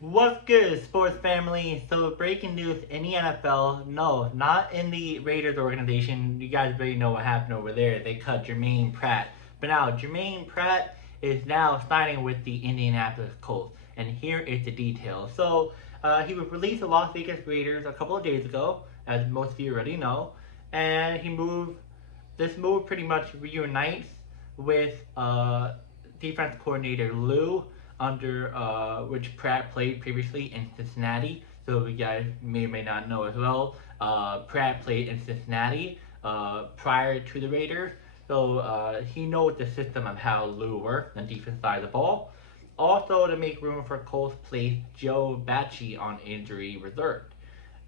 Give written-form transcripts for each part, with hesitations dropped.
What's good, sports family? So, breaking news in the NFL. No, not in the Raiders organization. You guys already know what happened over there. They cut Germaine Pratt. But now, Germaine Pratt is now signing with the Indianapolis Colts. And here is the details. He was released to Las Vegas Raiders a couple of days ago, as most of you already know. And this move pretty much reunites with defense coordinator Lou under which Pratt played previously in Cincinnati. So you guys may or may not know as well. Pratt played in Cincinnati prior to the Raiders, so he knows the system of how Lou works on the defense side of the ball. Also, to make room for Colts, placed Joe Bacci on injury reserve.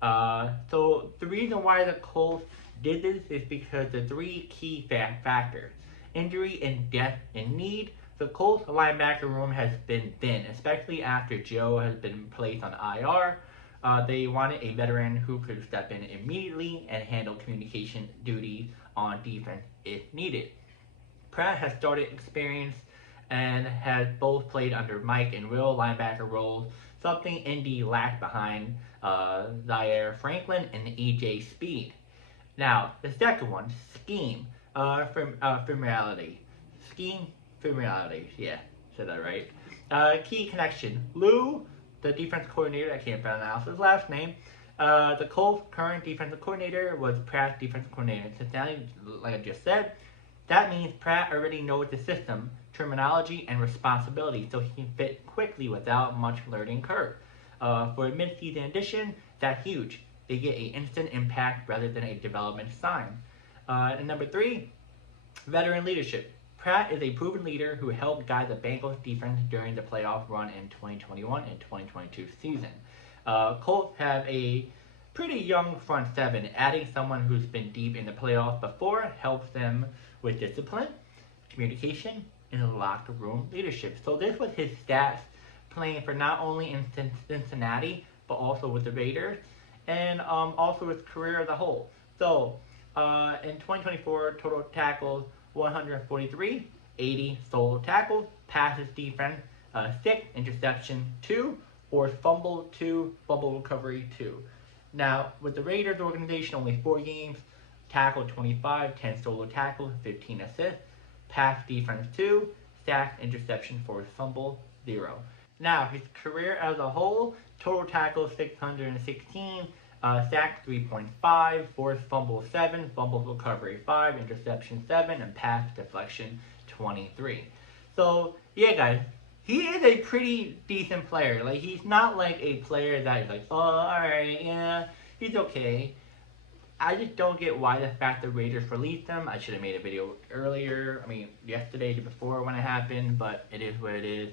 So the reason why the Colts did this is because the three key factors: injury and death and need. The Colts linebacker room has been thin, especially after Joe has been placed on IR. They wanted a veteran who could step in immediately and handle communication duties on defense if needed. Pratt has started experience and has both played under Mike and Will linebacker roles, something Indy lacked behind Zaire Franklin and E.J. speed. Now, the second one, scheme, familiarity. Scheme, familiarity, yeah, said that right. Key connection, Lou, the defense coordinator, I can't pronounce his last name. The Colts' current defensive coordinator was Pratt's defensive coordinator in Cincinnati, like I just said. That means Pratt already knows the system, terminology, and responsibility, so he can fit quickly without much learning curve. For a mid-season addition, that's huge. They get an instant impact rather than a development sign. And number three, veteran leadership. Pratt is a proven leader who helped guide the Bengals defense during the playoff run in 2021 and 2022 season. Colts have a pretty young front seven. Adding someone who's been deep in the playoffs before helps them with discipline, communication, and locker room leadership. So this was his stats playing for not only in Cincinnati, but also with the Raiders, and also his career as a whole. So in 2024, total tackles 143, 80 solo tackles, passes defense 6, interception 2, or fumble 2, fumble recovery 2. Now, with the Raiders organization, only 4 games, tackle 25, 10 solo tackles, 15 assists, pass defense 2, sack, interception, forced fumble 0. Now, his career as a whole, total tackles 616, sack 3.5, forced fumble 7, fumble recovery 5, interception 7, and pass deflection 23. So, yeah, guys, he is a pretty decent player. Like, he's not like a player that is like, oh, alright, yeah, he's okay. I just don't get why the fact the Raiders released him. I should have made a video earlier. I mean, yesterday, the before when it happened, but it is what it is.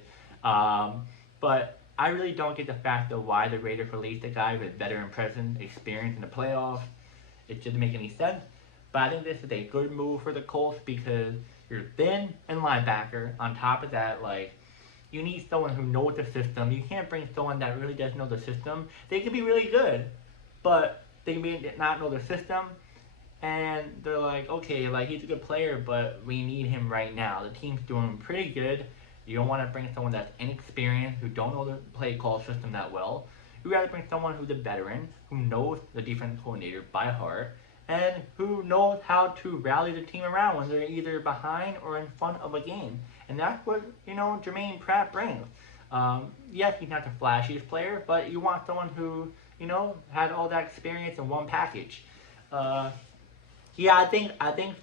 But I really don't get the fact of why the Raiders released a guy with veteran presence, experience in the playoffs. It doesn't make any sense. But I think this is a good move for the Colts because you're thin and linebacker. On top of that, like, you need someone who knows the system. You can't bring someone that really doesn't know the system. They could be really good, but they may not know the system. And they're like, okay, like, he's a good player, but we need him right now. The team's doing pretty good. You don't want to bring someone that's inexperienced, who don't know the play call system that well. You rather bring someone who's a veteran, who knows the defensive coordinator by heart, and who knows how to rally the team around when they're either behind or in front of a game. And that's what, Germaine Pratt brings. Yes, he's not the flashiest player, but you want someone who, had all that experience in one package. Yeah, I think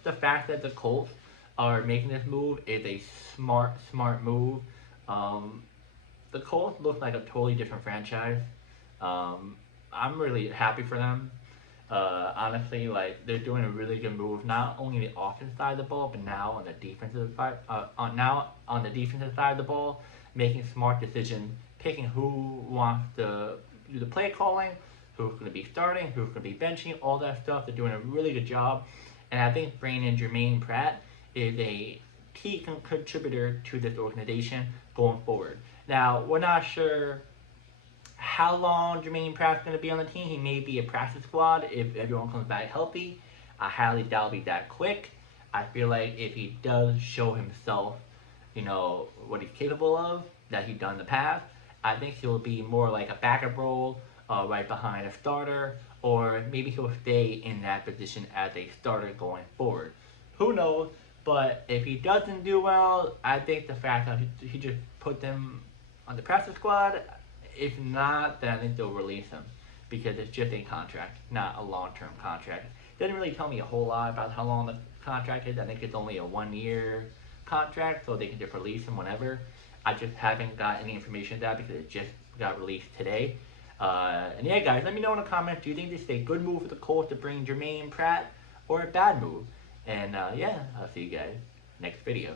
the fact that the Colts are making this move is a smart move. The Colts look like a totally different franchise. I'm really happy for them. Honestly, like, they're doing a really good move, not only the offensive side of the ball, but now on the defensive side. On the defensive side of the ball, making smart decisions, picking who wants to do the play calling, who's going to be starting, who's going to be benching, all that stuff. They're doing a really good job, and I think bringing in Germaine Pratt is a key contributor to this organization going forward. Now, we're not sure how long Germaine Pratt's going to be on the team. He may be a practice squad if everyone comes back healthy. I highly doubt it'll be that quick. I feel like if he does show himself, what he's capable of, that he's done in the past, I think he'll be more like a backup role right behind a starter, or maybe he'll stay in that position as a starter going forward. Who knows? But if he doesn't do well, I think the fact that he just put them on the practice squad, if not, then I think they'll release him because it's just a contract, not a long-term contract. Doesn't really tell me a whole lot about how long the contract is. I think it's only a 1-year contract, so they can just release him whenever. I just haven't got any information on that because it just got released today. And yeah, guys, let me know in the comments. Do you think this is a good move for the Colts to bring Germaine Pratt, or a bad move? And yeah, I'll see you guys next video.